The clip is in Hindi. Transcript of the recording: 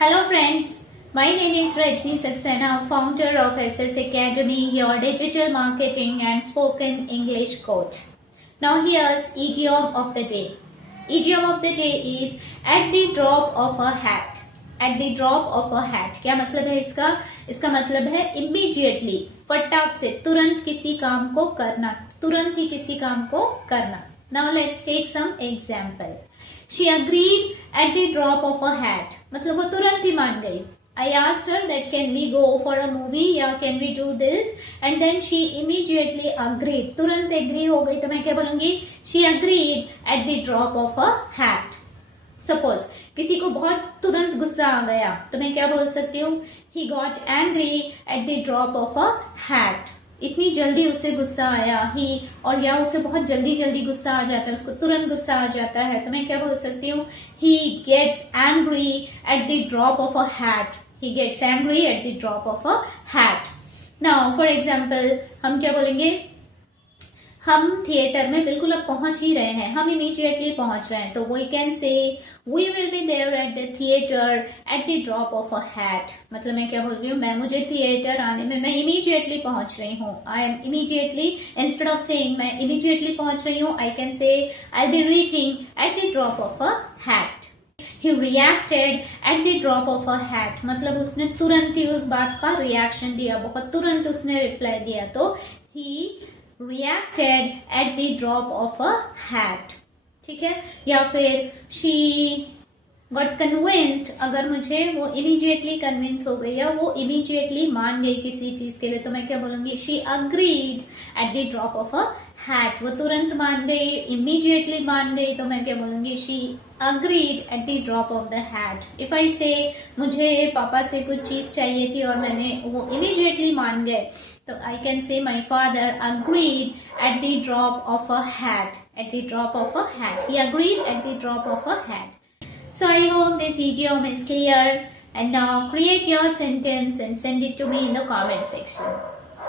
Hello friends, my name is Rajni Saxena, founder of SS Academy, your digital marketing and spoken English coach. Now here's idiom of the day. Idiom of the day is at the drop of a hat. At the drop of a hat. क्या मतलब है इसका? इसका मतलब है immediately, फटाक से, तुरंत किसी काम को करना, तुरंत ही किसी काम को करना. Now let's take some example. She agreed at the drop of a hat. मतलब वो तुरंत ही मान गई. I asked her that can we go for a movie या can we do this, and then she immediately agreed. तुरंत agree हो गई तो मैं क्या बोलूँगी? She agreed at the drop of a hat. Suppose किसी को बहुत तुरंत गुस्सा आ गया तो मैं क्या बोल सकती हूँ? He got angry at the drop of a hat. इतनी जल्दी उसे गुस्सा आया ही, और या उसे बहुत जल्दी जल्दी गुस्सा आ जाता है, उसको तुरंत गुस्सा आ जाता है तो मैं क्या बोल सकती हूँ? He gets angry at the drop of a hat. He gets angry at the drop of a hat. Now for example हम क्या बोलेंगे? हम थिएटर में बिल्कुल अब पहुंच ही रहे हैं, हम इमीडिएटली पहुंच रहे हैं तो we can say we will be there at the theatre at the drop off a hat. मतलब मैं क्या बोल रही हूँ? मैं मुझे थिएटर आने में मैं इमीडिएटली पहुंच रही हूँ. I am immediately, instead of saying मैं इमीडिएटली पहुंच रही हूँ, I can say I be reaching eight the drop off a hat. He reacted at the drop of a hat. मतलब उसने तुरंत ही उस बात का रिएक्शन दिया, बहुत तुरंत उसने रिप्लाई दिया तो he reacted at the drop of a hat. ठीक है. या फिर she got convinced, अगर मुझे वो immediately convince हो गई या वो immediately मान गई किसी चीज के लिए तो मैं क्या बोलूंगी? She agreed at the drop of a hat. वो तुरंत मान गई, immediately मान गई तो मैं क्या बोलूंगी? She agreed at the drop of the hat. If I say मुझे पापा से कुछ चीज चाहिए थी और मैंने वो immediately मान गए तो I can say my father agreed at the drop of a hat. At the drop of a hat. He agreed at the drop of a hat. So I hope this idiom is clear, and now create your sentence and send it to me in the comment section.